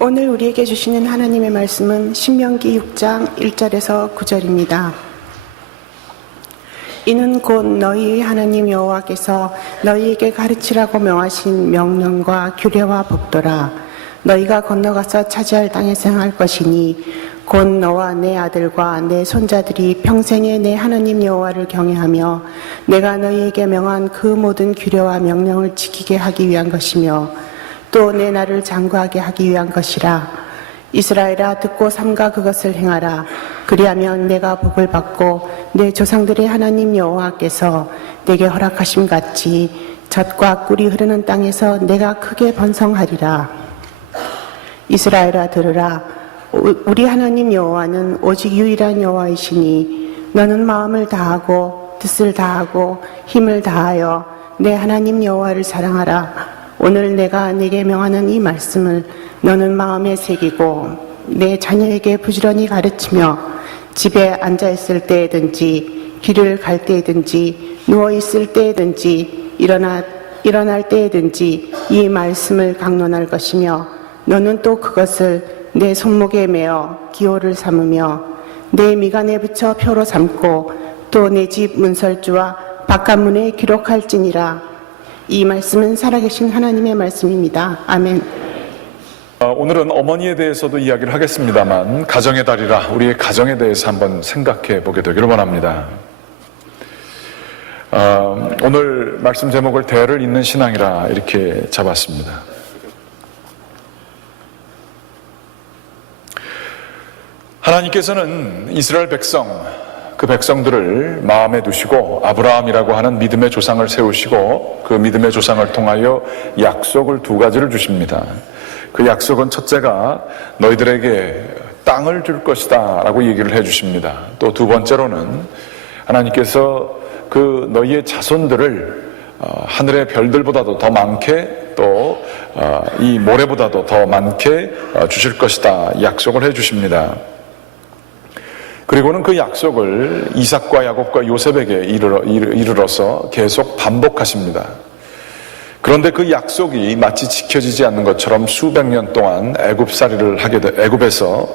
오늘 우리에게 주시는 하나님의 말씀은 신명기 6장 1절에서 9절입니다. 이는 곧 너희 하나님 여호와께서 너희에게 가르치라고 명하신 명령과 규례와 법도라. 너희가 건너가서 차지할 땅에서 행할 것이니 곧 너와 내 아들과 내 손자들이 평생에 내 하나님 여호와를 경외하며 내가 너희에게 명한 그 모든 규례와 명령을 지키게 하기 위한 것이며 또 내 나를 장구하게 하기 위한 것이라. 이스라엘아, 듣고 삼가 그것을 행하라. 그리하면 내가 복을 받고 내 조상들의 하나님 여호와께서 내게 허락하심 같이 젖과 꿀이 흐르는 땅에서 내가 크게 번성하리라. 이스라엘아, 들으라. 우리 하나님 여호와는 오직 유일한 여호와이시니 너는 마음을 다하고 뜻을 다하고 힘을 다하여 내 하나님 여호와를 사랑하라. 오늘 내가 네게 명하는 이 말씀을 너는 마음에 새기고 내 자녀에게 부지런히 가르치며 집에 앉아있을 때에든지 길을 갈 때에든지 누워있을 때에든지 일어날 때에든지 이 말씀을 강론할 것이며 너는 또 그것을 내 손목에 매어 기호를 삼으며 내 미간에 붙여 표로 삼고 또 내 집 문설주와 바깥문에 기록할지니라. 이 말씀은 살아계신 하나님의 말씀입니다. 아멘. 오늘은 어머니에 대해서도 이야기를 하겠습니다만 가정의 달이라 우리의 가정에 대해서 한번 생각해 보게 되기를 원합니다. 오늘 말씀 제목을 대를 잇는 신앙이라 이렇게 잡았습니다. 하나님께서는 이스라엘 백성, 그 백성들을 마음에 두시고 아브라함이라고 하는 믿음의 조상을 세우시고 그 믿음의 조상을 통하여 약속을 두 가지를 주십니다. 그 약속은 첫째가 너희들에게 땅을 줄 것이다 라고 얘기를 해주십니다. 또 두 번째로는 하나님께서 그 너희의 자손들을 하늘의 별들보다도 더 많게 또 이 모래보다도 더 많게 주실 것이다 약속을 해주십니다. 그리고는 그 약속을 이삭과 야곱과 요셉에게 이르러서 계속 반복하십니다. 그런데 그 약속이 마치 지켜지지 않는 것처럼 수백 년 동안 애굽에서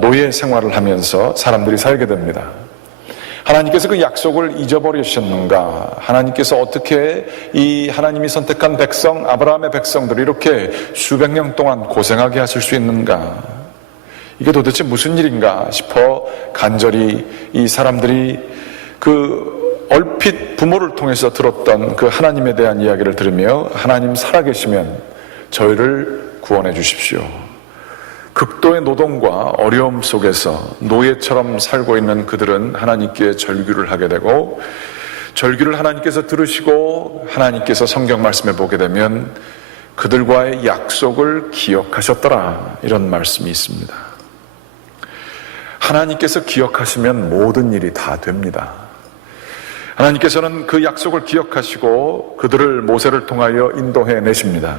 노예 생활을 하면서 사람들이 살게 됩니다. 하나님께서 그 약속을 잊어버리셨는가? 하나님께서 어떻게 이 하나님이 선택한 백성, 아브라함의 백성들을 이렇게 수백 년 동안 고생하게 하실 수 있는가? 이게 도대체 무슨 일인가 싶어 간절히 이 사람들이 그 얼핏 부모를 통해서 들었던 그 하나님에 대한 이야기를 들으며 하나님 살아계시면 저희를 구원해 주십시오. 극도의 노동과 어려움 속에서 노예처럼 살고 있는 그들은 하나님께 절규를 하게 되고 절규를 하나님께서 들으시고 하나님께서 성경 말씀에 보게 되면 그들과의 약속을 기억하셨더라 이런 말씀이 있습니다. 하나님께서 기억하시면 모든 일이 다 됩니다. 하나님께서는 그 약속을 기억하시고 그들을 모세를 통하여 인도해 내십니다.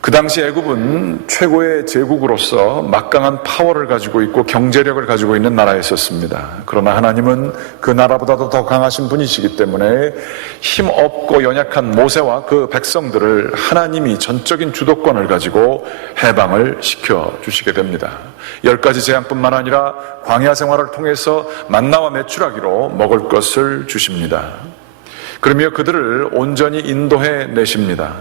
그 당시 애굽은 최고의 제국으로서 막강한 파워를 가지고 있고 경제력을 가지고 있는 나라였었습니다. 그러나 하나님은 그 나라보다도 더 강하신 분이시기 때문에 힘없고 연약한 모세와 그 백성들을 하나님이 전적인 주도권을 가지고 해방을 시켜주시게 됩니다. 10가지 재앙뿐만 아니라 광야 생활을 통해서 만나와 메추라기로 먹을 것을 주십니다. 그러며 그들을 온전히 인도해 내십니다.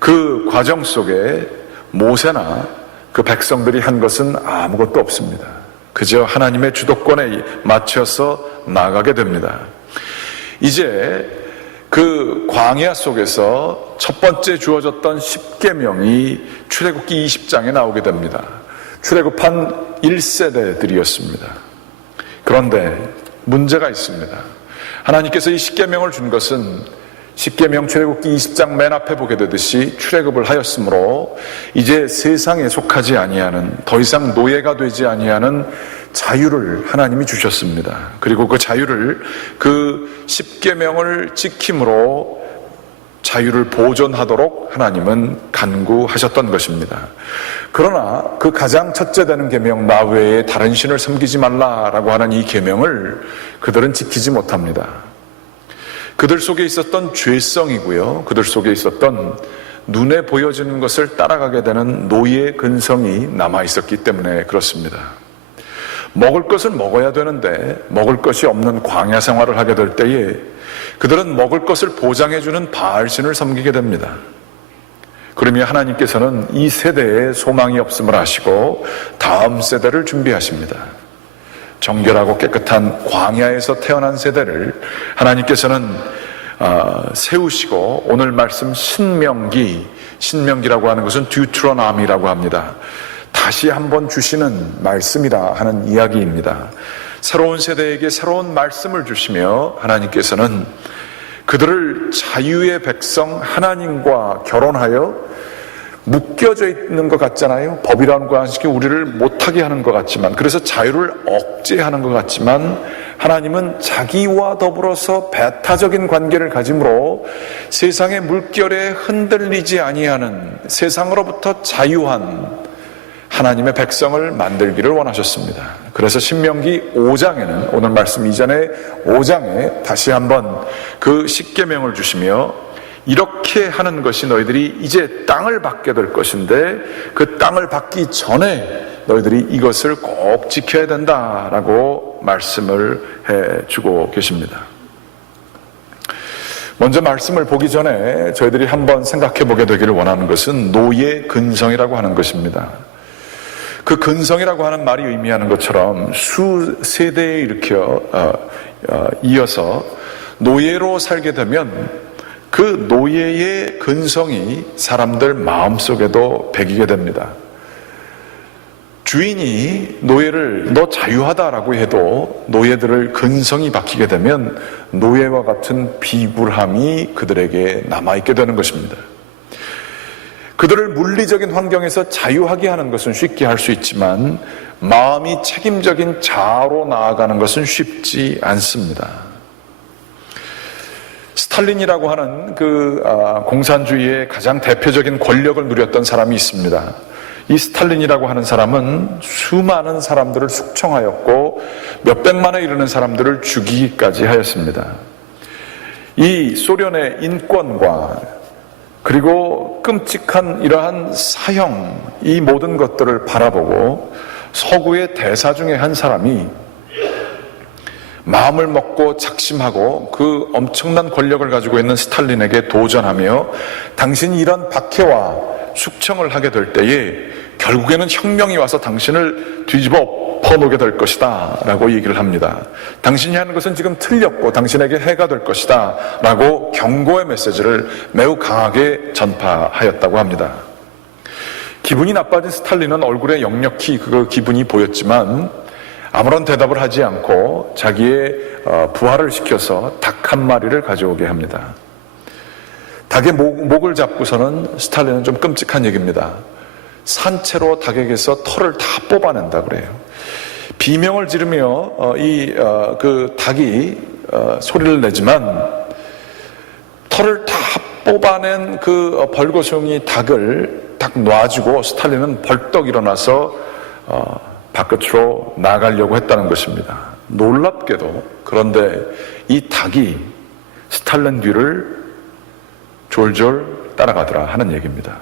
그 과정 속에 모세나 그 백성들이 한 것은 아무것도 없습니다. 그저 하나님의 주도권에 맞춰서 나가게 됩니다. 이제 그 광야 속에서 첫 번째 주어졌던 10계명이 출애굽기 20장에 나오게 됩니다. 출애굽한 1세대들이었습니다. 그런데 문제가 있습니다. 하나님께서 이 10계명을 준 것은 10계명 출애굽기 20장 맨 앞에 보게 되듯이 출애굽을 하였으므로 이제 세상에 속하지 아니하는 더 이상 노예가 되지 아니하는 자유를 하나님이 주셨습니다. 그리고 그 자유를 그 10계명을 지킴으로 자유를 보존하도록 하나님은 간구하셨던 것입니다. 그러나 그 가장 첫째 되는 계명 나 외에 다른 신을 섬기지 말라라고 하는 이 계명을 그들은 지키지 못합니다. 그들 속에 있었던 죄성이고요. 그들 속에 있었던 눈에 보여지는 것을 따라가게 되는 노예의 근성이 남아있었기 때문에 그렇습니다. 먹을 것은 먹어야 되는데 먹을 것이 없는 광야 생활을 하게 될 때에 그들은 먹을 것을 보장해주는 바알신을 섬기게 됩니다. 그러면 하나님께서는 이 세대에 소망이 없음을 아시고 다음 세대를 준비하십니다. 정결하고 깨끗한 광야에서 태어난 세대를 하나님께서는 세우시고 오늘 말씀 신명기라고 하는 것은 듀트로노미라고 합니다. 다시 한번 주시는 말씀이라 하는 이야기입니다. 새로운 세대에게 새로운 말씀을 주시며 하나님께서는 그들을 자유의 백성 하나님과 결혼하여 묶여져 있는 것 같잖아요. 법이라는 관식이 우리를 못하게 하는 것 같지만, 그래서 자유를 억제하는 것 같지만 하나님은 자기와 더불어서 배타적인 관계를 가짐으로 세상의 물결에 흔들리지 아니하는 세상으로부터 자유한 하나님의 백성을 만들기를 원하셨습니다. 그래서 신명기 5장에는 오늘 말씀 이전에 5장에 다시 한번 그 십계명을 주시며 이렇게 하는 것이 너희들이 이제 땅을 받게 될 것인데 그 땅을 받기 전에 너희들이 이것을 꼭 지켜야 된다라고 말씀을 해주고 계십니다. 먼저 말씀을 보기 전에 저희들이 한번 생각해 보게 되기를 원하는 것은 노예 근성이라고 하는 것입니다. 그 근성이라고 하는 말이 의미하는 것처럼 수 세대에 일으켜 이어서 노예로 살게 되면 그 노예의 근성이 사람들 마음속에도 배기게 됩니다. 주인이 노예를 너 자유하다라고 해도 노예들을 근성이 박히게 되면 노예와 같은 비굴함이 그들에게 남아있게 되는 것입니다. 그들을 물리적인 환경에서 자유하게 하는 것은 쉽게 할 수 있지만 마음이 책임적인 자아로 나아가는 것은 쉽지 않습니다. 스탈린이라고 하는 공산주의의 가장 대표적인 권력을 누렸던 사람이 있습니다. 이 스탈린이라고 하는 사람은 수많은 사람들을 숙청하였고 몇백만에 이르는 사람들을 죽이기까지 하였습니다. 이 소련의 인권과 그리고 끔찍한 이러한 사형, 이 모든 것들을 바라보고 서구의 대사 중에 한 사람이 마음을 먹고 작심하고 그 엄청난 권력을 가지고 있는 스탈린에게 도전하며 당신이 이런 박해와 숙청을 하게 될 때에 결국에는 혁명이 와서 당신을 뒤집어 퍼놓게 될 것이다 라고 얘기를 합니다. 당신이 하는 것은 지금 틀렸고 당신에게 해가 될 것이다 라고 경고의 메시지를 매우 강하게 전파하였다고 합니다. 기분이 나빠진 스탈린은 얼굴에 역력히 그 기분이 보였지만 아무런 대답을 하지 않고 자기의 부하를 시켜서 닭 한 마리를 가져오게 합니다. 닭의 목을 잡고서는 스탈린은 좀 끔찍한 얘기입니다. 산채로 닭에게서 털을 다 뽑아낸다 그래요. 비명을 지르며 그 닭이 소리를 내지만 털을 다 뽑아낸 그 벌거숭이 닭을 딱 놔주고 스탈린은 벌떡 일어나서 바깥으로 나가려고 했다는 것입니다. 놀랍게도 그런데 이 닭이 스탈린 뒤를 졸졸 따라가더라 하는 얘기입니다.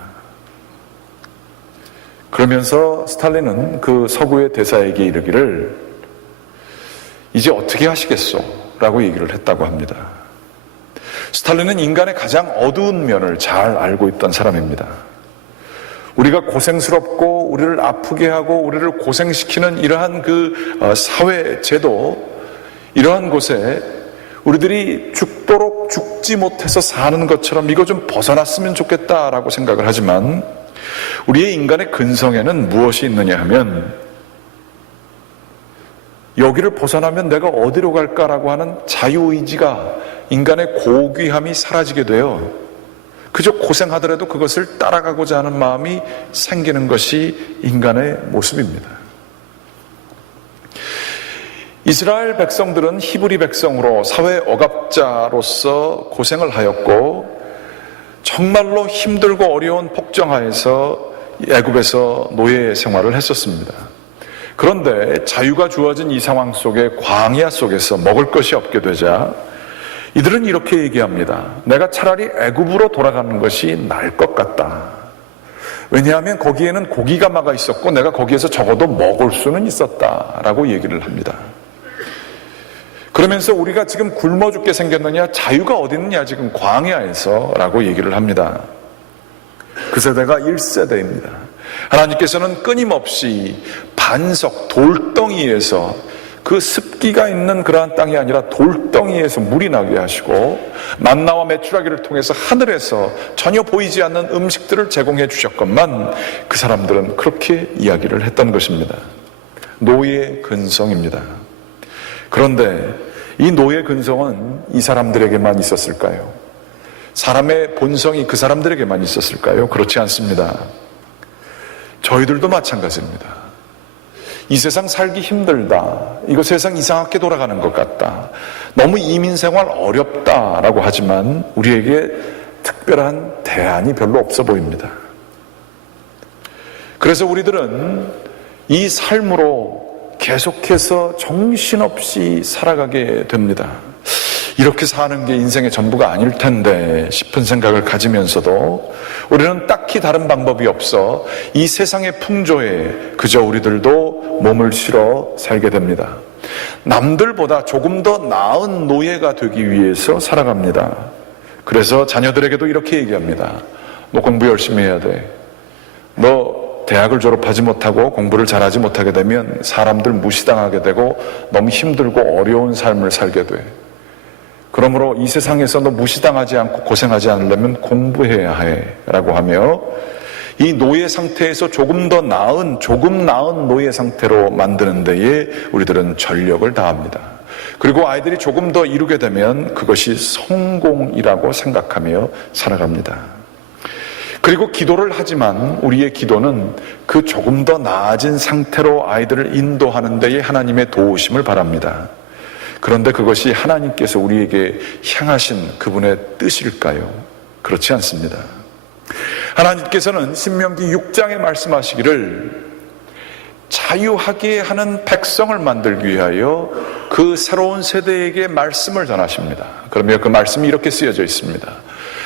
그러면서 스탈린은 그 서구의 대사에게 이르기를 이제 어떻게 하시겠소? 라고 얘기를 했다고 합니다. 스탈린은 인간의 가장 어두운 면을 잘 알고 있던 사람입니다. 우리가 고생스럽고 우리를 아프게 하고 우리를 고생시키는 이러한 그 사회 제도, 이러한 곳에 우리들이 죽도록 죽지 못해서 사는 것처럼 이거 좀 벗어났으면 좋겠다라고 생각을 하지만 우리의 인간의 근성에는 무엇이 있느냐 하면 여기를 벗어나면 내가 어디로 갈까라고 하는 자유의지가, 인간의 고귀함이 사라지게 돼요. 그저 고생하더라도 그것을 따라가고자 하는 마음이 생기는 것이 인간의 모습입니다. 이스라엘 백성들은 히브리 백성으로 사회 억압자로서 고생을 하였고 정말로 힘들고 어려운 폭정하에서 애굽에서 노예 생활을 했었습니다. 그런데 자유가 주어진 이 상황 속에 광야 속에서 먹을 것이 없게 되자 이들은 이렇게 얘기합니다. 내가 차라리 애굽으로 돌아가는 것이 나을 것 같다. 왜냐하면 거기에는 고기가 막아 있었고 내가 거기에서 적어도 먹을 수는 있었다라고 얘기를 합니다. 그러면서 우리가 지금 굶어 죽게 생겼느냐, 자유가 어디 있느냐, 지금 광야에서 라고 얘기를 합니다. 그 세대가 1세대입니다. 하나님께서는 끊임없이 반석, 돌덩이에서, 그 습기가 있는 그러한 땅이 아니라 돌덩이에서 물이 나게 하시고 만나와 메추라기를 통해서 하늘에서 전혀 보이지 않는 음식들을 제공해 주셨건만 그 사람들은 그렇게 이야기를 했던 것입니다. 노예 근성입니다. 그런데 이 노예 근성은 이 사람들에게만 있었을까요? 사람의 본성이 그 사람들에게만 있었을까요? 그렇지 않습니다. 저희들도 마찬가지입니다. 이 세상 살기 힘들다. 이거 세상 이상하게 돌아가는 것 같다. 너무 이민생활 어렵다라고 하지만 우리에게 특별한 대안이 별로 없어 보입니다. 그래서 우리들은 이 삶으로 계속해서 정신없이 살아가게 됩니다. 이렇게 사는 게 인생의 전부가 아닐 텐데 싶은 생각을 가지면서도 우리는 딱히 다른 방법이 없어 이 세상의 풍조에 그저 우리들도 몸을 실어 살게 됩니다. 남들보다 조금 더 나은 노예가 되기 위해서 살아갑니다. 그래서 자녀들에게도 이렇게 얘기합니다. 너 공부 열심히 해야 돼. 너 대학을 졸업하지 못하고 공부를 잘하지 못하게 되면 사람들 무시당하게 되고 너무 힘들고 어려운 삶을 살게 돼. 그러므로 이 세상에서 너 무시당하지 않고 고생하지 않으려면 공부해야 해 라고 하며 이 노예 상태에서 조금 나은 노예 상태로 만드는 데에 우리들은 전력을 다합니다. 그리고 아이들이 조금 더 이루게 되면 그것이 성공이라고 생각하며 살아갑니다. 그리고 기도를 하지만 우리의 기도는 그 조금 더 나아진 상태로 아이들을 인도하는 데에 하나님의 도우심을 바랍니다. 그런데 그것이 하나님께서 우리에게 향하신 그분의 뜻일까요? 그렇지 않습니다. 하나님께서는 신명기 6장에 말씀하시기를 자유하게 하는 백성을 만들기 위하여 그 새로운 세대에게 말씀을 전하십니다. 그러면 그 말씀이 이렇게 쓰여져 있습니다.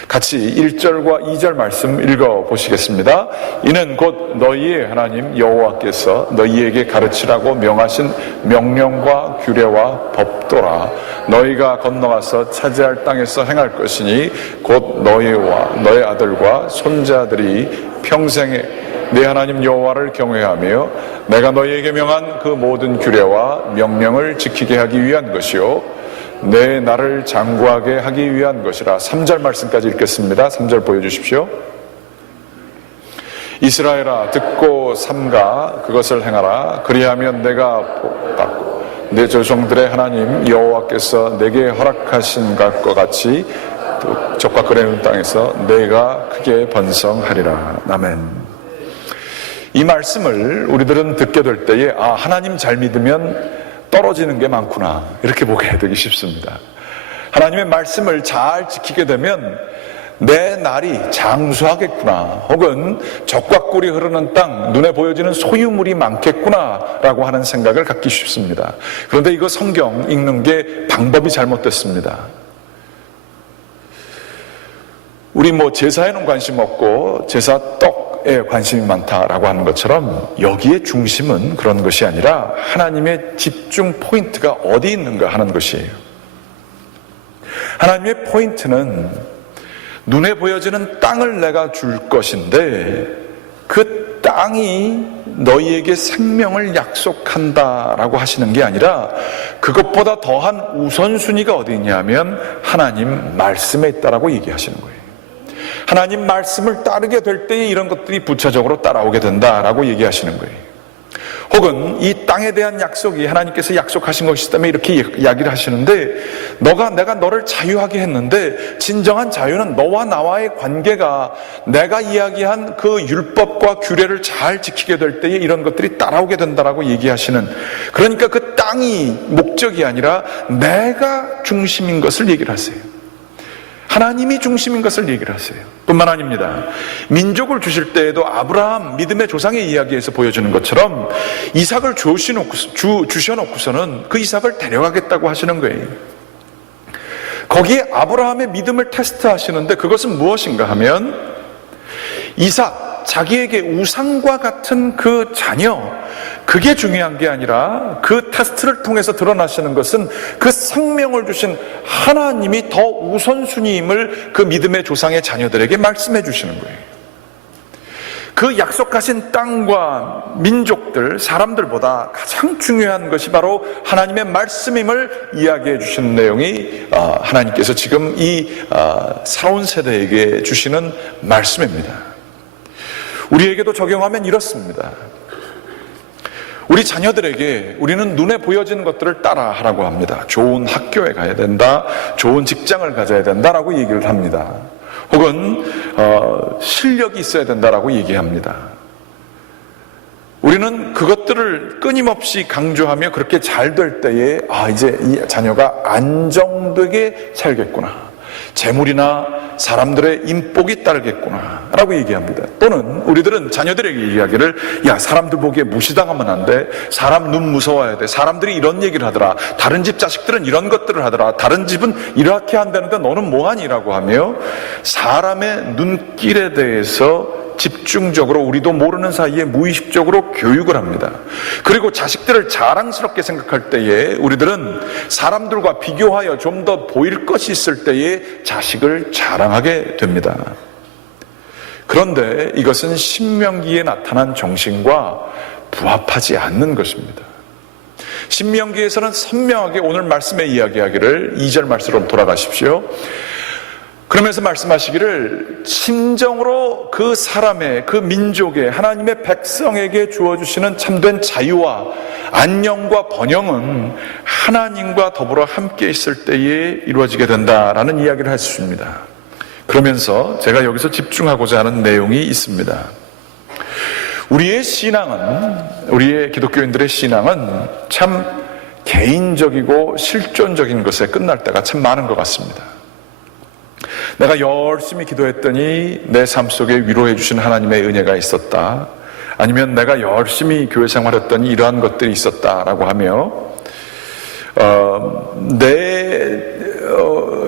같이 1절과 2절 말씀 읽어보시겠습니다. 이는 곧 너희의 하나님 여호와께서 너희에게 가르치라고 명하신 명령과 규례와 법도라. 너희가 건너가서 차지할 땅에서 행할 것이니 곧 너희와 너희 아들과 손자들이 평생에 내 하나님 여호와를 경외하며 내가 너희에게 명한 그 모든 규례와 명령을 지키게 하기 위한 것이요 내 나를 장구하게 하기 위한 것이라. 3절 말씀까지 읽겠습니다. 3절 보여주십시오. 이스라엘아 듣고 삼가 그것을 행하라. 그리하면 내가 복받고 내 조상들의 하나님 여호와께서 내게 허락하신 것과 같이 적과 그레운 땅에서 내가 크게 번성하리라. 아멘. 이 말씀을 우리들은 듣게 될 때에 하나님 잘 믿으면 떨어지는 게 많구나 이렇게 보게 되기 쉽습니다. 하나님의 말씀을 잘 지키게 되면 내 날이 장수하겠구나, 혹은 적과 꿀이 흐르는 땅, 눈에 보여지는 소유물이 많겠구나 라고 하는 생각을 갖기 쉽습니다. 그런데 이거 성경 읽는 게 방법이 잘못됐습니다. 우리 제사에는 관심 없고 제사 떡에 관심이 많다라고 하는 것처럼 여기에 중심은 그런 것이 아니라 하나님의 집중 포인트가 어디 있는가 하는 것이에요. 하나님의 포인트는 눈에 보여지는 땅을 내가 줄 것인데 그 땅이 너희에게 생명을 약속한다라고 하시는 게 아니라 그것보다 더한 우선순위가 어디 있냐면 하나님 말씀에 있다라고 얘기하시는 거예요. 하나님 말씀을 따르게 될 때에 이런 것들이 부차적으로 따라오게 된다라고 얘기하시는 거예요. 혹은 이 땅에 대한 약속이 하나님께서 약속하신 것이기 때문에 이렇게 이야기를 하시는데 내가 너를 자유하게 했는데 진정한 자유는 너와 나와의 관계가 내가 이야기한 그 율법과 규례를 잘 지키게 될 때에 이런 것들이 따라오게 된다라고 얘기하시는, 그러니까 그 땅이 목적이 아니라 내가 중심인 것을 얘기를 하세요. 하나님이 중심인 것을 얘기를 하세요. 뿐만 아닙니다. 민족을 주실 때에도 아브라함 믿음의 조상의 이야기에서 보여주는 것처럼 이삭을 주셔놓고서는 그 이삭을 데려가겠다고 하시는 거예요. 거기에 아브라함의 믿음을 테스트하시는데 그것은 무엇인가 하면 이삭, 자기에게 우상과 같은 그 자녀, 그게 중요한 게 아니라 그 테스트를 통해서 드러나시는 것은 그 생명을 주신 하나님이 더 우선순위임을 그 믿음의 조상의 자녀들에게 말씀해 주시는 거예요. 그 약속하신 땅과 민족들, 사람들보다 가장 중요한 것이 바로 하나님의 말씀임을 이야기해 주시는 내용이 하나님께서 지금 이 살아온 세대에게 주시는 말씀입니다. 우리에게도 적용하면 이렇습니다. 우리 자녀들에게 우리는 눈에 보여지는 것들을 따라하라고 합니다. 좋은 학교에 가야 된다, 좋은 직장을 가져야 된다라고 얘기를 합니다. 혹은 실력이 있어야 된다라고 얘기합니다. 우리는 그것들을 끊임없이 강조하며 그렇게 잘 될 때에 이제 이 자녀가 안정되게 살겠구나, 재물이나 사람들의 인복이 따르겠구나 라고 얘기합니다. 또는 우리들은 자녀들에게 이야기를, 야, 사람들 보기에 무시당하면 안 돼, 사람 눈 무서워야 돼, 사람들이 이런 얘기를 하더라, 다른 집 자식들은 이런 것들을 하더라, 다른 집은 이렇게 한다는데 너는 뭐하니? 라고 하며 사람의 눈길에 대해서 집중적으로, 우리도 모르는 사이에 무의식적으로 교육을 합니다. 그리고 자식들을 자랑스럽게 생각할 때에 우리들은 사람들과 비교하여 좀 더 보일 것이 있을 때에 자식을 자랑하게 됩니다. 그런데 이것은 신명기에 나타난 정신과 부합하지 않는 것입니다. 신명기에서는 선명하게 오늘 말씀에 이야기하기를, 2절 말씀으로 돌아가십시오. 그러면서 말씀하시기를, 심정으로 그 사람의, 그 민족의, 하나님의 백성에게 주어주시는 참된 자유와 안녕과 번영은 하나님과 더불어 함께 있을 때에 이루어지게 된다라는 이야기를 하십니다. 그러면서 제가 여기서 집중하고자 하는 내용이 있습니다. 우리의 신앙은, 우리의 기독교인들의 신앙은 참 개인적이고 실존적인 것에 끝날 때가 참 많은 것 같습니다. 내가 열심히 기도했더니 내 삶 속에 위로해 주신 하나님의 은혜가 있었다, 아니면 내가 열심히 교회 생활했더니 이러한 것들이 있었다라고 하며 내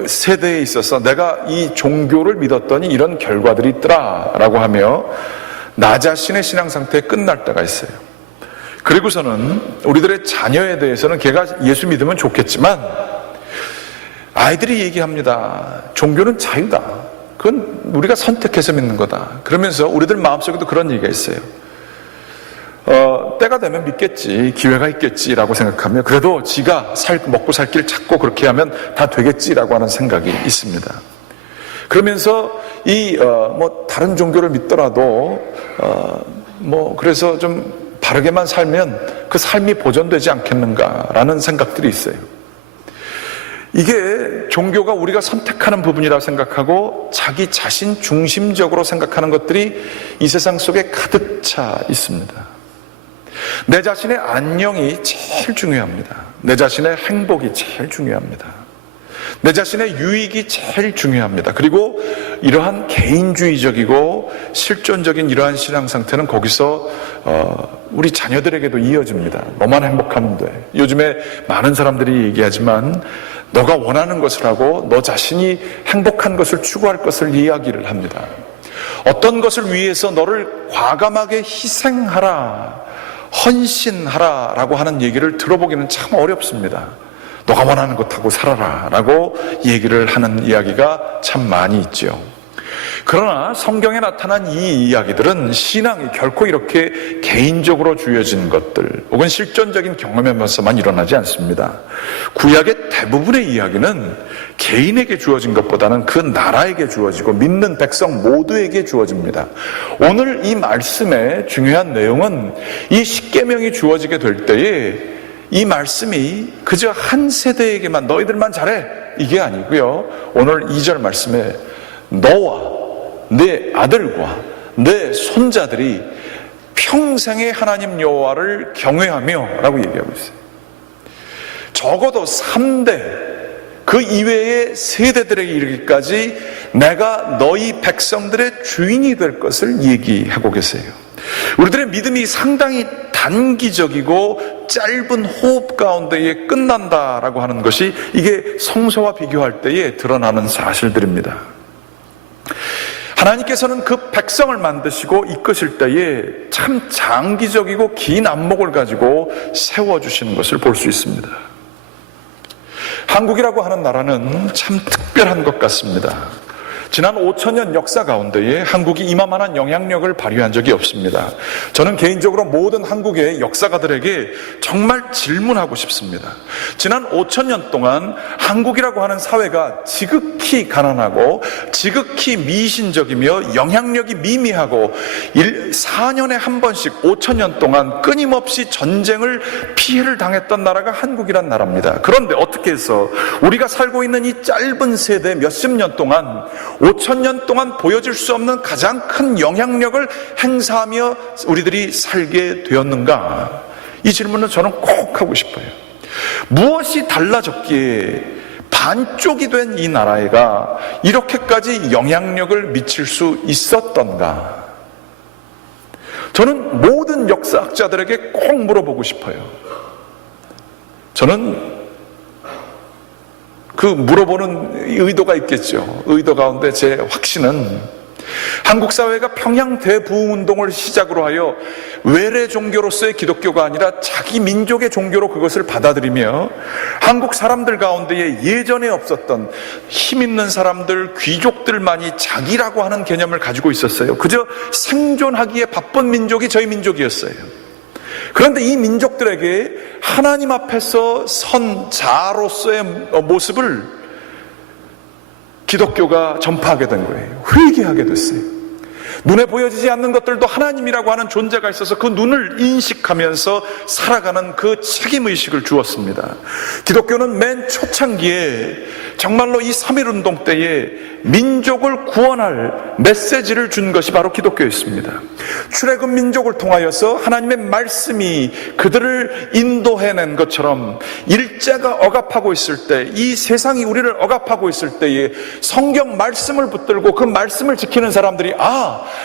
세대에 있어서 내가 이 종교를 믿었더니 이런 결과들이 있더라라고 하며 나 자신의 신앙 상태에 끝날 때가 있어요. 그리고서는 우리들의 자녀에 대해서는 걔가 예수 믿으면 좋겠지만 아이들이 얘기합니다. 종교는 자유다, 그건 우리가 선택해서 믿는 거다. 그러면서 우리들 마음속에도 그런 얘기가 있어요. 때가 되면 믿겠지, 기회가 있겠지라고 생각하며 그래도 지가 먹고 살 길 찾고 그렇게 하면 다 되겠지라고 하는 생각이 있습니다. 그러면서 다른 종교를 믿더라도 그래서 좀 바르게만 살면 그 삶이 보존되지 않겠는가라는 생각들이 있어요. 이게 종교가 우리가 선택하는 부분이라고 생각하고 자기 자신 중심적으로 생각하는 것들이 이 세상 속에 가득 차 있습니다. 내 자신의 안녕이 제일 중요합니다. 내 자신의 행복이 제일 중요합니다. 내 자신의 유익이 제일 중요합니다. 그리고 이러한 개인주의적이고 실존적인 이러한 신앙 상태는 거기서 우리 자녀들에게도 이어집니다. 너만 행복하면 돼. 요즘에 많은 사람들이 얘기하지만 너가 원하는 것을 하고 너 자신이 행복한 것을 추구할 것을 이야기를 합니다. 어떤 것을 위해서 너를 과감하게 희생하라, 헌신하라 라고 하는 얘기를 들어보기는 참 어렵습니다. 너가 원하는 것 하고 살아라 라고 얘기를 하는 이야기가 참 많이 있죠. 그러나 성경에 나타난 이 이야기들은 신앙이 결코 이렇게 개인적으로 주어진 것들 혹은 실존적인 경험에서만 일어나지 않습니다. 구약의 대부분의 이야기는 개인에게 주어진 것보다는 그 나라에게 주어지고 믿는 백성 모두에게 주어집니다. 오늘 이 말씀의 중요한 내용은 이 십계명이 주어지게 될 때에 이 말씀이 그저 한 세대에게만 너희들만 잘해 이게 아니고요. 오늘 2절 말씀에 너와 내 아들과 내 손자들이 평생의 하나님 여호와를 경외하며 라고 얘기하고 있어요. 적어도 3대 그 이외의 세대들에게 이르기까지 내가 너희 백성들의 주인이 될 것을 얘기하고 계세요. 우리들의 믿음이 상당히 단기적이고 짧은 호흡 가운데에 끝난다라고 하는 것이 이게 성서와 비교할 때에 드러나는 사실들입니다. 하나님께서는 그 백성을 만드시고 이끄실 때에 참 장기적이고 긴 안목을 가지고 세워주시는 것을 볼 수 있습니다. 한국이라고 하는 나라는 참 특별한 것 같습니다. 지난 5천년 역사 가운데에 한국이 이만한 영향력을 발휘한 적이 없습니다. 저는 개인적으로 모든 한국의 역사가들에게 정말 질문하고 싶습니다. 지난 5천년 동안 한국이라고 하는 사회가 지극히 가난하고 지극히 미신적이며 영향력이 미미하고 4년에 한 번씩 5천년 동안 끊임없이 전쟁을 피해를 당했던 나라가 한국이란 나라입니다. 그런데 어떻게 해서 우리가 살고 있는 이 짧은 세대 몇십 년 동안 5천년 동안 보여줄 수 없는 가장 큰 영향력을 행사하며 우리들이 살게 되었는가? 이 질문을 저는 꼭 하고 싶어요. 무엇이 달라졌기에 반쪽이 된 이 나라가 이렇게까지 영향력을 미칠 수 있었던가? 저는 모든 역사학자들에게 꼭 물어보고 싶어요. 저는 그 물어보는 의도가 있겠죠. 의도 가운데 제 확신은 한국 사회가 평양 대부흥운동을 시작으로 하여 외래 종교로서의 기독교가 아니라 자기 민족의 종교로 그것을 받아들이며 한국 사람들 가운데에 예전에 없었던 힘 있는 사람들, 귀족들만이 자기라고 하는 개념을 가지고 있었어요. 그저 생존하기에 바쁜 민족이 저희 민족이었어요. 그런데 이 민족들에게 하나님 앞에서 선 자로서의 모습을 기독교가 전파하게 된 거예요. 회개하게 됐어요. 눈에 보여지지 않는 것들도 하나님이라고 하는 존재가 있어서 그 눈을 인식하면서 살아가는 그 책임의식을 주었습니다. 기독교는 맨 초창기에 정말로 이 3.1운동 때에 민족을 구원할 메시지를 준 것이 바로 기독교였습니다. 출애굽 민족을 통하여서 하나님의 말씀이 그들을 인도해낸 것처럼 일자가 억압하고 있을 때, 이 세상이 우리를 억압하고 있을 때에 성경 말씀을 붙들고 그 말씀을 지키는 사람들이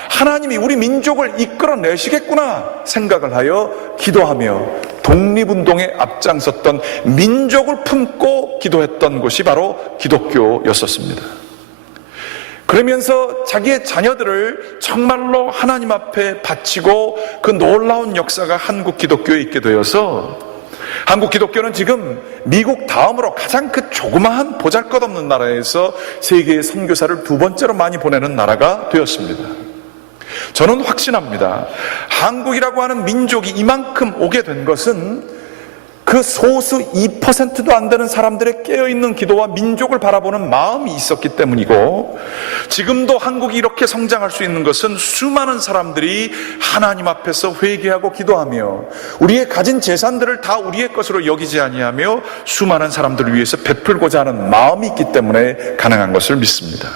하나님이 우리 민족을 이끌어내시겠구나 생각을 하여 기도하며 독립운동에 앞장섰던 민족을 품고 기도했던 것이 바로 기독교였었습니다. 그러면서 자기의 자녀들을 정말로 하나님 앞에 바치고 그 놀라운 역사가 한국 기독교에 있게 되어서 한국 기독교는 지금 미국 다음으로 가장 그 조그마한 보잘것없는 나라에서 세계의 선교사를 두 번째로 많이 보내는 나라가 되었습니다. 저는 확신합니다. 한국이라고 하는 민족이 이만큼 오게 된 것은 그 소수 2%도 안 되는 사람들의 깨어있는 기도와 민족을 바라보는 마음이 있었기 때문이고, 지금도 한국이 이렇게 성장할 수 있는 것은 수많은 사람들이 하나님 앞에서 회개하고 기도하며 우리의 가진 재산들을 다 우리의 것으로 여기지 아니하며 수많은 사람들을 위해서 베풀고자 하는 마음이 있기 때문에 가능한 것을 믿습니다.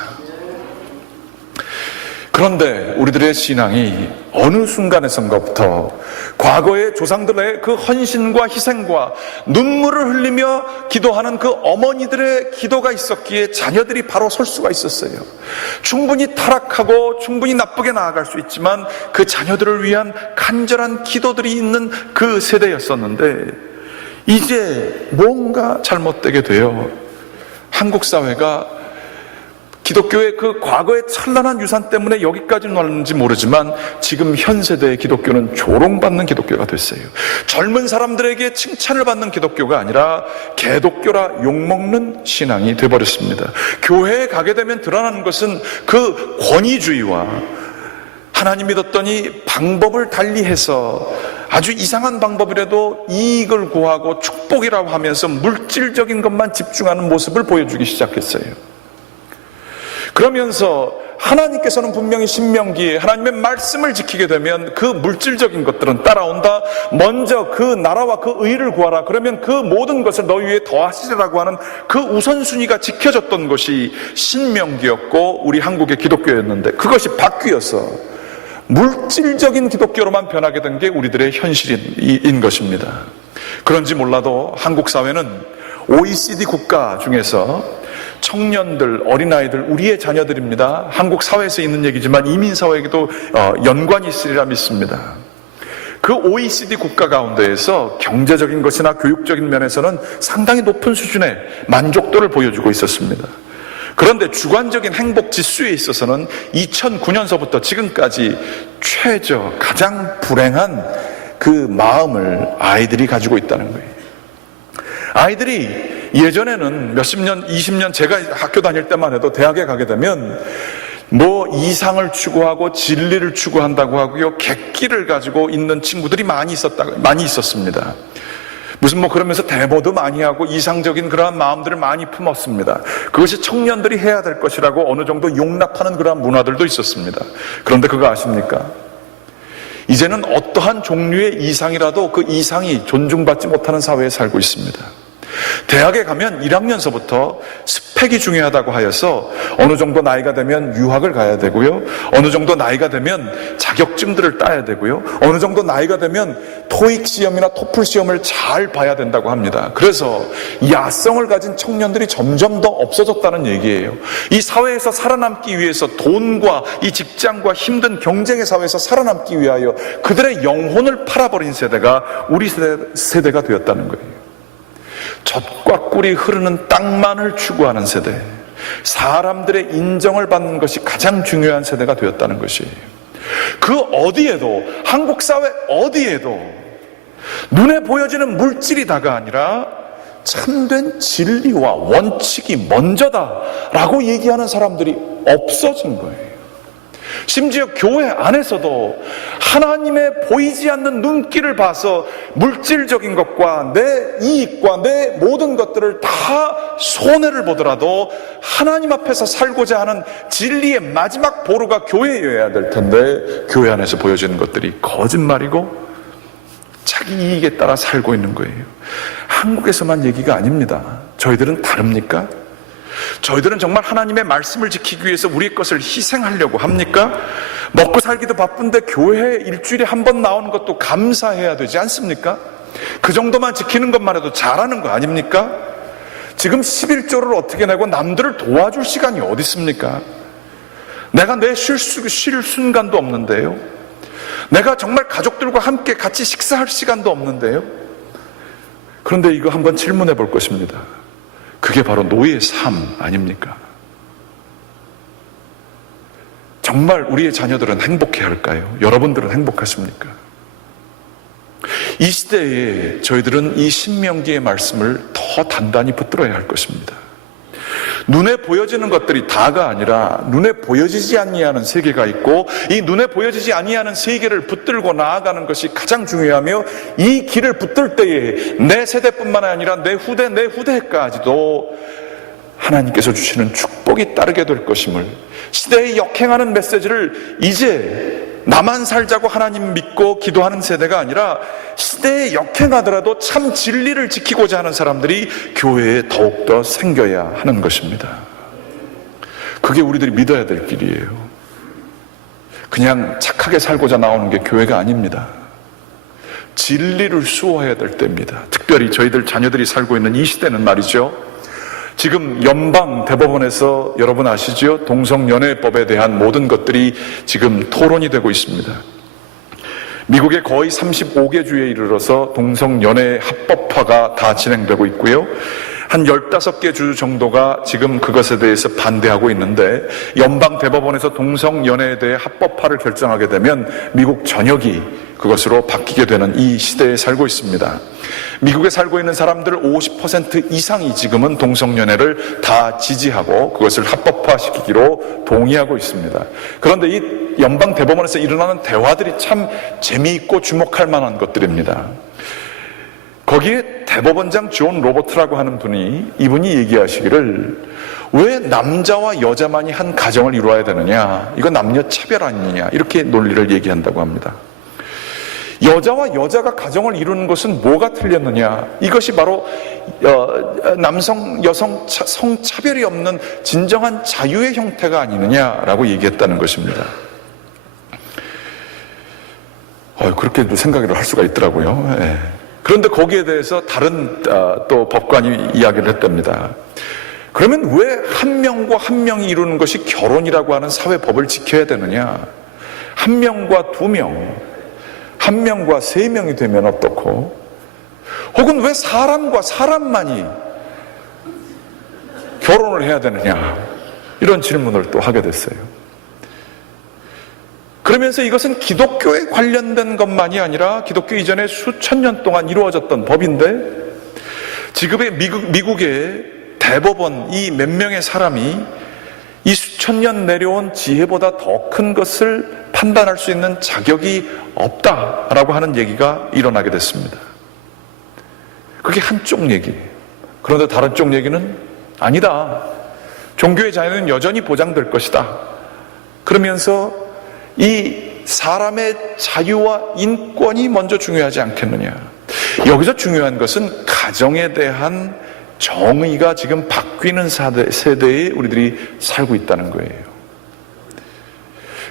그런데 우리들의 신앙이 어느 순간에선가부터 과거의 조상들의 그 헌신과 희생과 눈물을 흘리며 기도하는 그 어머니들의 기도가 있었기에 자녀들이 바로 설 수가 있었어요. 충분히 타락하고 충분히 나쁘게 나아갈 수 있지만 그 자녀들을 위한 간절한 기도들이 있는 그 세대였었는데, 이제 뭔가 잘못되게 돼요. 한국 사회가 기독교의 그 과거의 찬란한 유산 때문에 여기까지 왔는지 모르지만 지금 현 세대의 기독교는 조롱받는 기독교가 됐어요. 젊은 사람들에게 칭찬을 받는 기독교가 아니라 개독교라 욕먹는 신앙이 돼버렸습니다. 교회에 가게 되면 드러나는 것은 그 권위주의와 하나님 믿었더니 방법을 달리해서 아주 이상한 방법이라도 이익을 구하고 축복이라고 하면서 물질적인 것만 집중하는 모습을 보여주기 시작했어요. 그러면서 하나님께서는 분명히 신명기에 하나님의 말씀을 지키게 되면 그 물질적인 것들은 따라온다. 먼저 그 나라와 그 의를 구하라. 그러면 그 모든 것을 너희 위에 더하시리라고 하는 그 우선순위가 지켜졌던 것이 신명기였고 우리 한국의 기독교였는데, 그것이 바뀌어서 물질적인 기독교로만 변하게 된 게 우리들의 현실인 것입니다. 그런지 몰라도 한국 사회는 OECD 국가 중에서 청년들, 어린아이들, 우리의 자녀들입니다. 한국 사회에서 있는 얘기지만 이민 사회에게도 연관이 있으리라 믿습니다. 그 OECD 국가 가운데에서 경제적인 것이나 교육적인 면에서는 상당히 높은 수준의 만족도를 보여주고 있었습니다. 그런데 주관적인 행복 지수에 있어서는 2009년서부터 지금까지 가장 불행한 그 마음을 아이들이 가지고 있다는 거예요. 아이들이 예전에는 몇십 년, 20년 제가 학교 다닐 때만 해도 대학에 가게 되면 뭐 이상을 추구하고 진리를 추구한다고 하고요, 객기를 가지고 있는 친구들이 많이 있었습니다. 무슨 뭐 그러면서 데모도 많이 하고 이상적인 그러한 마음들을 많이 품었습니다. 그것이 청년들이 해야 될 것이라고 어느 정도 용납하는 그러한 문화들도 있었습니다. 그런데 그거 아십니까? 이제는 어떠한 종류의 이상이라도 그 이상이 존중받지 못하는 사회에 살고 있습니다. 대학에 가면 1학년서부터 스펙이 중요하다고 하여서 어느 정도 나이가 되면 유학을 가야 되고요, 어느 정도 나이가 되면 자격증들을 따야 되고요, 어느 정도 나이가 되면 토익 시험이나 토플 시험을 잘 봐야 된다고 합니다. 그래서 야성을 가진 청년들이 점점 더 없어졌다는 얘기예요. 이 사회에서 살아남기 위해서 돈과 이 직장과 힘든 경쟁의 사회에서 살아남기 위하여 그들의 영혼을 팔아버린 세대가 우리 세대가 되었다는 거예요. 젖과 꿀이 흐르는 땅만을 추구하는 세대, 사람들의 인정을 받는 것이 가장 중요한 세대가 되었다는 것이에요. 그 어디에도, 한국 사회 어디에도 눈에 보여지는 물질이 다가 아니라 참된 진리와 원칙이 먼저다라고 얘기하는 사람들이 없어진 거예요. 심지어 교회 안에서도 하나님의 보이지 않는 눈길을 봐서 물질적인 것과 내 이익과 내 모든 것들을 다 손해를 보더라도 하나님 앞에서 살고자 하는 진리의 마지막 보루가 교회여야 될 텐데, 교회 안에서 보여지는 것들이 거짓말이고 자기 이익에 따라 살고 있는 거예요. 한국에서만 얘기가 아닙니다. 저희들은 다릅니까? 저희들은 정말 하나님의 말씀을 지키기 위해서 우리 것을 희생하려고 합니까? 먹고 살기도 바쁜데 교회에 일주일에 한 번 나오는 것도 감사해야 되지 않습니까? 그 정도만 지키는 것만 해도 잘하는 거 아닙니까? 지금 11조를 어떻게 내고 남들을 도와줄 시간이 어디 있습니까? 내가 내 쉴 순간도 없는데요, 내가 정말 가족들과 함께 같이 식사할 시간도 없는데요. 그런데 이거 한번 질문해 볼 것입니다. 그게 바로 노예의 삶 아닙니까? 정말 우리의 자녀들은 행복해야 할까요? 여러분들은 행복하십니까? 이 시대에 저희들은 이 신명기의 말씀을 더 단단히 붙들어야 할 것입니다. 눈에 보여지는 것들이 다가 아니라 눈에 보여지지 아니하는 세계가 있고, 이 눈에 보여지지 아니하는 세계를 붙들고 나아가는 것이 가장 중요하며, 이 길을 붙들 때에 내 세대뿐만 아니라 내 후대까지도 하나님께서 주시는 축복이 따르게 될 것임을, 시대에 역행하는 메시지를 이제 나만 살자고 하나님 믿고 기도하는 세대가 아니라 시대에 역행하더라도 참 진리를 지키고자 하는 사람들이 교회에 더욱더 생겨야 하는 것입니다. 그게 우리들이 믿어야 될 길이에요. 그냥 착하게 살고자 나오는 게 교회가 아닙니다. 진리를 수호해야 될 때입니다. 특별히 저희들 자녀들이 살고 있는 이 시대는 말이죠, 지금 연방 대법원에서 여러분 아시죠? 동성연애법에 대한 모든 것들이 지금 토론이 되고 있습니다. 미국의 거의 35개 주에 이르러서 동성연애 합법화가 다 진행되고 있고요, 한 15개 주 정도가 지금 그것에 대해서 반대하고 있는데, 연방 대법원에서 동성연애에 대해 합법화를 결정하게 되면 미국 전역이 그것으로 바뀌게 되는 이 시대에 살고 있습니다. 미국에 살고 있는 사람들 50% 이상이 지금은 동성연애를 다 지지하고 그것을 합법화시키기로 동의하고 있습니다. 그런데 이 연방 대법원에서 일어나는 대화들이 참 재미있고 주목할 만한 것들입니다. 거기에 대법원장 존 로버트라고 하는 분이, 이분이 얘기하시기를, 왜 남자와 여자만이 한 가정을 이루어야 되느냐, 이거 남녀 차별 아니냐, 이렇게 논리를 얘기한다고 합니다. 여자와 여자가 가정을 이루는 것은 뭐가 틀렸느냐, 이것이 바로 남성 여성 성차별이 없는 진정한 자유의 형태가 아니느냐라고 얘기했다는 것입니다. 그렇게도 생각을 할 수가 있더라고요. 예. 그런데 거기에 대해서 다른 또 법관이 이야기를 했답니다. 그러면 왜 한 명과 한 명이 이루는 것이 결혼이라고 하는 사회법을 지켜야 되느냐, 한 명과 두 명, 한 명과 세 명이 되면 어떻고, 혹은 왜 사람과 사람만이 결혼을 해야 되느냐, 이런 질문을 또 하게 됐어요. 그러면서 이것은 기독교에 관련된 것만이 아니라 기독교 이전에 수천 년 동안 이루어졌던 법인데, 지금의 미국의 대법원 이 몇 명의 사람이 이 수천 년 내려온 지혜보다 더 큰 것을 판단할 수 있는 자격이 없다라고 하는 얘기가 일어나게 됐습니다. 그게 한쪽 얘기예요. 그런데 다른 쪽 얘기는 아니다. 종교의 자유는 여전히 보장될 것이다. 그러면서 이 사람의 자유와 인권이 먼저 중요하지 않겠느냐. 여기서 중요한 것은 가정에 대한 정의가 지금 바뀌는 세대에 우리들이 살고 있다는 거예요.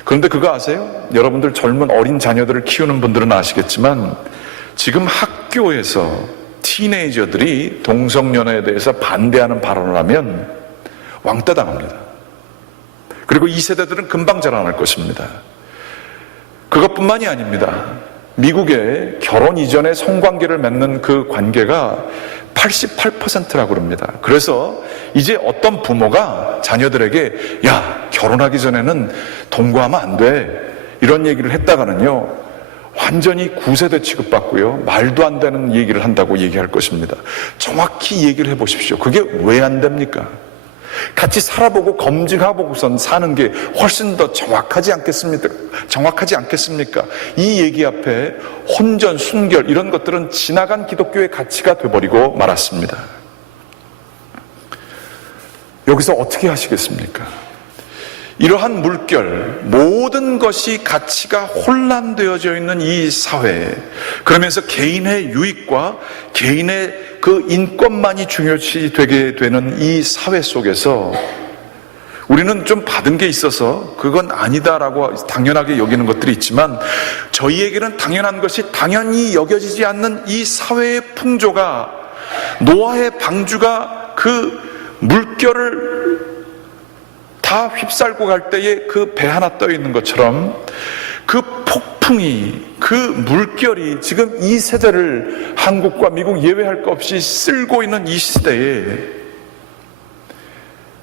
그런데 그거 아세요? 여러분들 젊은 어린 자녀들을 키우는 분들은 아시겠지만 지금 학교에서 티네이저들이 동성연애에 대해서 반대하는 발언을 하면 왕따 당합니다. 그리고 이 세대들은 금방 자라날 것입니다. 그것뿐만이 아닙니다. 미국의 결혼 이전에 성관계를 맺는 그 관계가 88%라고 그럽니다. 그래서 이제 어떤 부모가 자녀들에게 야, 결혼하기 전에는 동거하면 안 돼, 이런 얘기를 했다가는요 완전히 구세대 취급받고요 말도 안 되는 얘기를 한다고 얘기할 것입니다. 정확히 얘기를 해보십시오. 그게 왜 안 됩니까? 같이 살아보고 검증하고선 사는 게 훨씬 더 정확하지 않겠습니까? 이 얘기 앞에 혼전, 순결 이런 것들은 지나간 기독교의 가치가 돼버리고 말았습니다. 여기서 어떻게 하시겠습니까? 이러한 물결, 모든 것이 가치가 혼란되어져 있는 이 사회, 그러면서 개인의 유익과 개인의 그 인권만이 중요시 되게 되는 이 사회 속에서 우리는 좀 받은 게 있어서 그건 아니다라고 당연하게 여기는 것들이 있지만, 저희에게는 당연한 것이 당연히 여겨지지 않는 이 사회의 풍조가, 노아의 방주가 그 물결을 다 휩쓸고 갈 때에 그 배 하나 떠 있는 것처럼 그 폭풍이, 그 물결이 지금 이 세대를 한국과 미국 예외할 것 없이 쓸고 있는 이 시대에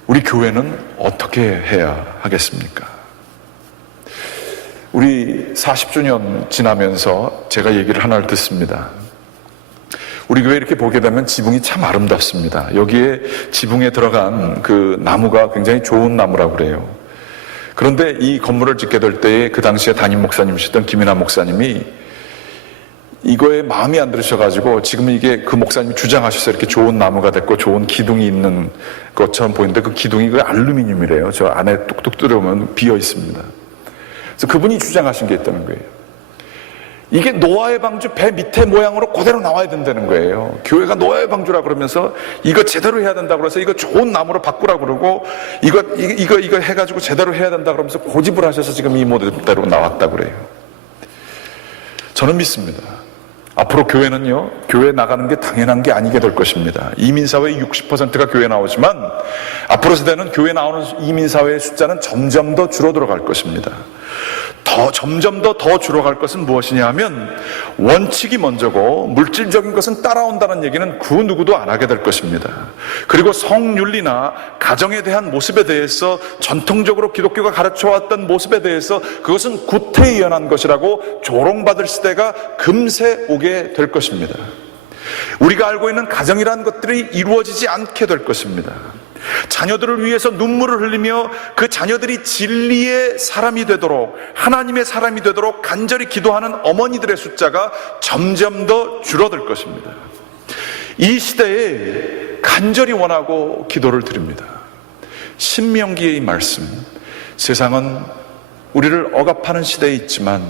우리 교회는 어떻게 해야 하겠습니까? 우리 40주년 지나면서 제가 얘기를 하나를 듣습니다. 우리 교회 이렇게 보게 되면 지붕이 참 아름답습니다. 여기에 지붕에 들어간 그 나무가 굉장히 좋은 나무라고 그래요. 그런데 이 건물을 짓게 될 때에 그 당시에 담임 목사님이셨던 김인하 목사님이 이거에 마음이 안 들으셔가지고, 지금 이게 그 목사님이 주장하셔서 이렇게 좋은 나무가 됐고 좋은 기둥이 있는 것처럼 보이는데 그 기둥이 그 알루미늄이래요. 저 안에 뚝뚝 뚫어보면 비어 있습니다. 그래서 그분이 주장하신 게 있다는 거예요. 이게 노아의 방주 배 밑에 모양으로 그대로 나와야 된다는 거예요. 교회가 노아의 방주라 그러면서 이거 제대로 해야 된다 그래서 이거 좋은 나무로 바꾸라 그러고 이거 해가지고 제대로 해야 된다 그러면서 고집을 하셔서 지금 이 모델대로 나왔다 그래요. 저는 믿습니다. 앞으로 교회는요, 교회 나가는 게 당연한 게 아니게 될 것입니다. 이민사회의 60%가 교회 나오지만 앞으로 세대는 교회 나오는 이민사회의 숫자는 점점 더 줄어들어 갈 것입니다. 점점 더 줄어갈 것은 무엇이냐 하면 원칙이 먼저고 물질적인 것은 따라온다는 얘기는 그 누구도 안 하게 될 것입니다. 그리고 성윤리나 가정에 대한 모습에 대해서 전통적으로 기독교가 가르쳐왔던 모습에 대해서 그것은 구태의연한 것이라고 조롱받을 시대가 금세 오게 될 것입니다. 우리가 알고 있는 가정이라는 것들이 이루어지지 않게 될 것입니다. 자녀들을 위해서 눈물을 흘리며 그 자녀들이 진리의 사람이 되도록, 하나님의 사람이 되도록 간절히 기도하는 어머니들의 숫자가 점점 더 줄어들 것입니다. 이 시대에 간절히 원하고 기도를 드립니다. 신명기의 말씀, 세상은 우리를 억압하는 시대에 있지만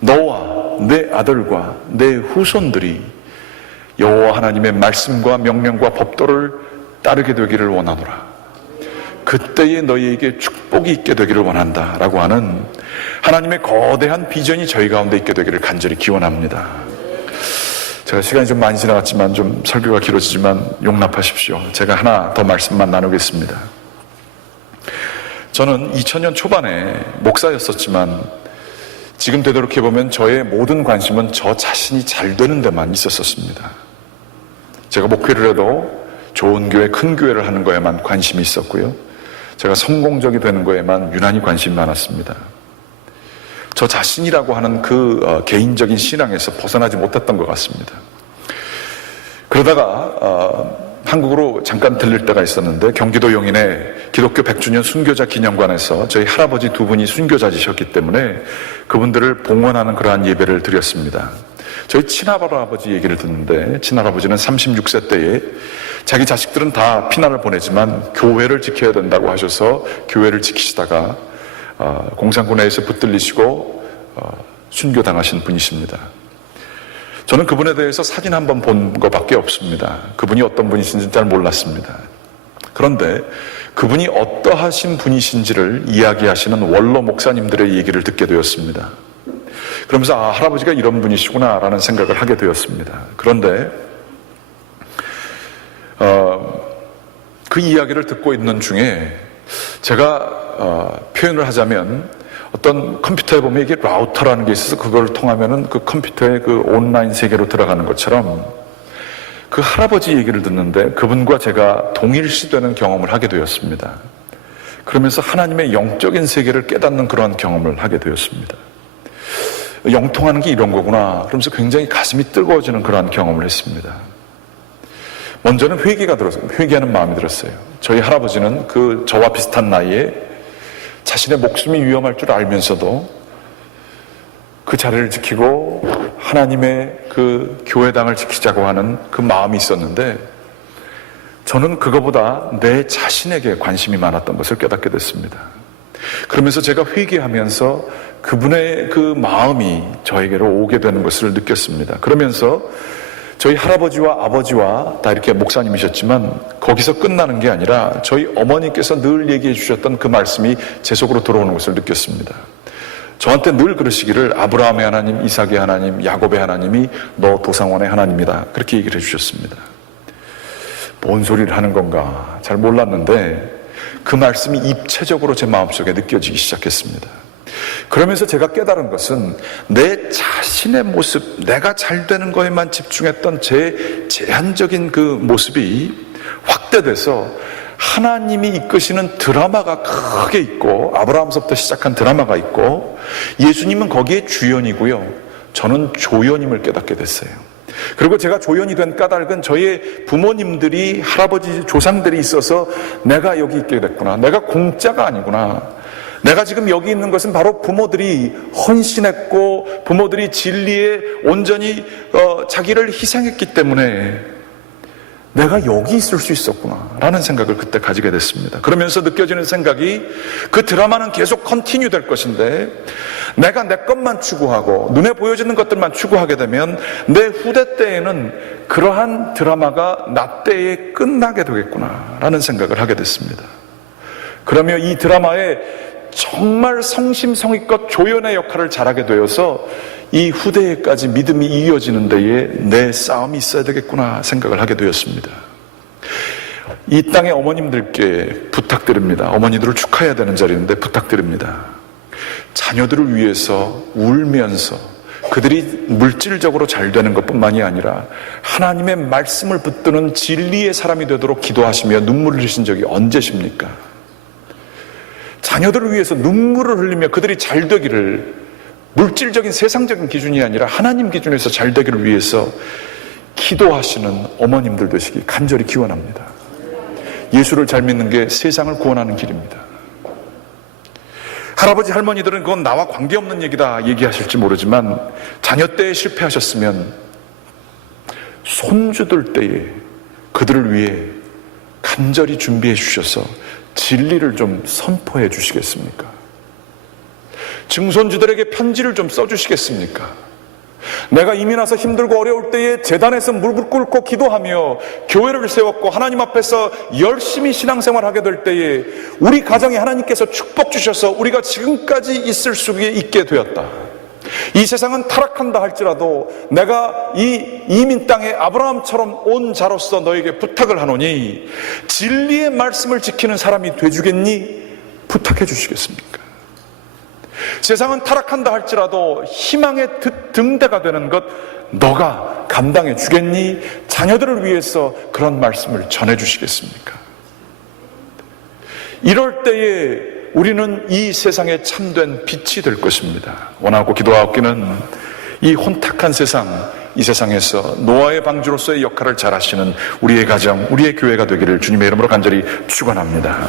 너와 내 아들과 내 후손들이 여호와 하나님의 말씀과 명령과 법도를 따르게 되기를 원하노라. 그때에 너희에게 축복이 있게 되기를 원한다 라고 하는 하나님의 거대한 비전이 저희 가운데 있게 되기를 간절히 기원합니다. 제가 시간이 좀 많이 지나갔지만 좀 설교가 길어지지만 용납하십시오. 제가 하나 더 말씀만 나누겠습니다. 저는 2000년 초반에 목사였었지만 지금 되돌이켜보면 저의 모든 관심은 저 자신이 잘 되는 데만 있었습니다. 제가 목회를 해도 좋은 교회, 큰 교회를 하는 거에만 관심이 있었고요. 제가 성공적이 되는 거에만 유난히 관심이 많았습니다. 저 자신이라고 하는 그 개인적인 신앙에서 벗어나지 못했던 것 같습니다. 그러다가 한국으로 잠깐 들릴 때가 있었는데 경기도 용인의 기독교 100주년 순교자 기념관에서 저희 할아버지 두 분이 순교자이셨기 때문에 그분들을 봉헌하는 그러한 예배를 드렸습니다. 저희 친할아버지 얘기를 듣는데 친할아버지는 36세 때에 자기 자식들은 다 피난을 보내지만 교회를 지켜야 된다고 하셔서 교회를 지키시다가 공산군에서 붙들리시고 순교당하신 분이십니다. 저는 그분에 대해서 사진 한 번 본 것밖에 없습니다. 그분이 어떤 분이신지 잘 몰랐습니다. 그런데 그분이 어떠하신 분이신지를 이야기하시는 원로 목사님들의 얘기를 듣게 되었습니다. 그러면서 할아버지가 이런 분이시구나 라는 생각을 하게 되었습니다. 그런데 그 이야기를 듣고 있는 중에 제가 표현을 하자면 어떤 컴퓨터에 보면 이게 라우터라는 게 있어서 그걸 통하면은 그 컴퓨터의 그 온라인 세계로 들어가는 것처럼 그 할아버지 얘기를 듣는데 그분과 제가 동일시되는 경험을 하게 되었습니다. 그러면서 하나님의 영적인 세계를 깨닫는 그런 경험을 하게 되었습니다. 영통하는 게 이런 거구나. 그러면서 굉장히 가슴이 뜨거워지는 그러한 경험을 했습니다. 먼저는 회개하는 마음이 들었어요. 저희 할아버지는 저와 비슷한 나이에 자신의 목숨이 위험할 줄 알면서도 그 자리를 지키고 하나님의 그 교회당을 지키자고 하는 그 마음이 있었는데 저는 그거보다 내 자신에게 관심이 많았던 것을 깨닫게 됐습니다. 그러면서 제가 회개하면서 그분의 그 마음이 저에게로 오게 되는 것을 느꼈습니다. 그러면서 저희 할아버지와 아버지와 다 이렇게 목사님이셨지만 거기서 끝나는 게 아니라 저희 어머니께서 늘 얘기해 주셨던 그 말씀이 제 속으로 들어오는 것을 느꼈습니다. 저한테 늘 그러시기를 아브라함의 하나님, 이삭의 하나님, 야곱의 하나님이 너 도상원의 하나님이다. 그렇게 얘기를 해주셨습니다. 뭔 소리를 하는 건가 잘 몰랐는데 그 말씀이 입체적으로 제 마음속에 느껴지기 시작했습니다. 그러면서 제가 깨달은 것은 내 자신의 모습, 내가 잘 되는 거에만 집중했던 제 제한적인 그 모습이 확대돼서 하나님이 이끄시는 드라마가 크게 있고 아브라함서부터 시작한 드라마가 있고 예수님은 거기에 주연이고요. 저는 조연임을 깨닫게 됐어요. 그리고 제가 조연이 된 까닭은 저희 부모님들이 할아버지 조상들이 있어서 내가 여기 있게 됐구나. 내가 공짜가 아니구나. 내가 지금 여기 있는 것은 바로 부모들이 헌신했고 부모들이 진리에 온전히 자기를 희생했기 때문에 내가 여기 있을 수 있었구나 라는 생각을 그때 가지게 됐습니다. 그러면서 느껴지는 생각이 그 드라마는 계속 컨티뉴 될 것인데 내가 내 것만 추구하고 눈에 보여지는 것들만 추구하게 되면 내 후대 때에는 그러한 드라마가 나 때에 끝나게 되겠구나 라는 생각을 하게 됐습니다. 그러며 이 드라마에 정말 성심성의껏 조연의 역할을 잘하게 되어서 이 후대에까지 믿음이 이어지는 데에 내 싸움이 있어야 되겠구나 생각을 하게 되었습니다. 이 땅의 어머님들께 부탁드립니다. 어머니들을 축하해야 되는 자리인데 부탁드립니다. 자녀들을 위해서 울면서 그들이 물질적으로 잘 되는 것뿐만이 아니라 하나님의 말씀을 붙드는 진리의 사람이 되도록 기도하시며 눈물을 흘리신 적이 언제십니까? 자녀들을 위해서 눈물을 흘리며 그들이 잘 되기를 물질적인 세상적인 기준이 아니라 하나님 기준에서 잘 되기를 위해서 기도하시는 어머님들 되시기 간절히 기원합니다. 예수를 잘 믿는 게 세상을 구원하는 길입니다. 할아버지 할머니들은 그건 나와 관계없는 얘기다 얘기하실지 모르지만 자녀 때에 실패하셨으면 손주들 때에 그들을 위해 간절히 준비해 주셔서 진리를 좀 선포해 주시겠습니까? 증손주들에게 편지를 좀 써주시겠습니까? 내가 이민 와서 힘들고 어려울 때에 재단에서 무릎을 꿇고 기도하며 교회를 세웠고 하나님 앞에서 열심히 신앙생활하게 될 때에 우리 가정에 하나님께서 축복 주셔서 우리가 지금까지 있을 수 있게 되었다. 이 세상은 타락한다 할지라도 내가 이 이민 땅에 아브라함처럼 온 자로서 너에게 부탁을 하노니 진리의 말씀을 지키는 사람이 되주겠니? 부탁해 주시겠습니까? 세상은 타락한다 할지라도 희망의 등대가 되는 것 너가 감당해 주겠니? 자녀들을 위해서 그런 말씀을 전해 주시겠습니까? 이럴 때에 우리는 이 세상에 참된 빛이 될 것입니다. 원하고 기도하옵기는 이 혼탁한 세상, 이 세상에서 노아의 방주로서의 역할을 잘 하시는 우리의 가정, 우리의 교회가 되기를 주님의 이름으로 간절히 축원합니다.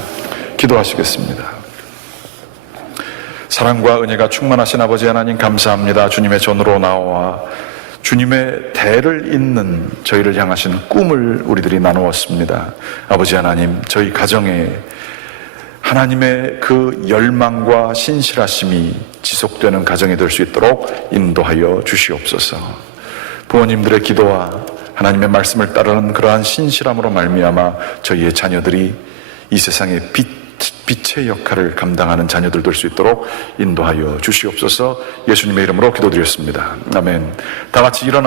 기도하시겠습니다. 사랑과 은혜가 충만하신 아버지 하나님 감사합니다. 주님의 전으로 나와 주님의 대를 잇는 저희를 향하신 꿈을 우리들이 나누었습니다. 아버지 하나님, 저희 가정에 하나님의 그 열망과 신실하심이 지속되는 가정이 될 수 있도록 인도하여 주시옵소서. 부모님들의 기도와 하나님의 말씀을 따르는 그러한 신실함으로 말미암아 저희의 자녀들이 이 세상의 빛의 역할을 감당하는 자녀들 될 수 있도록 인도하여 주시옵소서. 예수님의 이름으로 기도드렸습니다. 아멘. 다 같이 일어나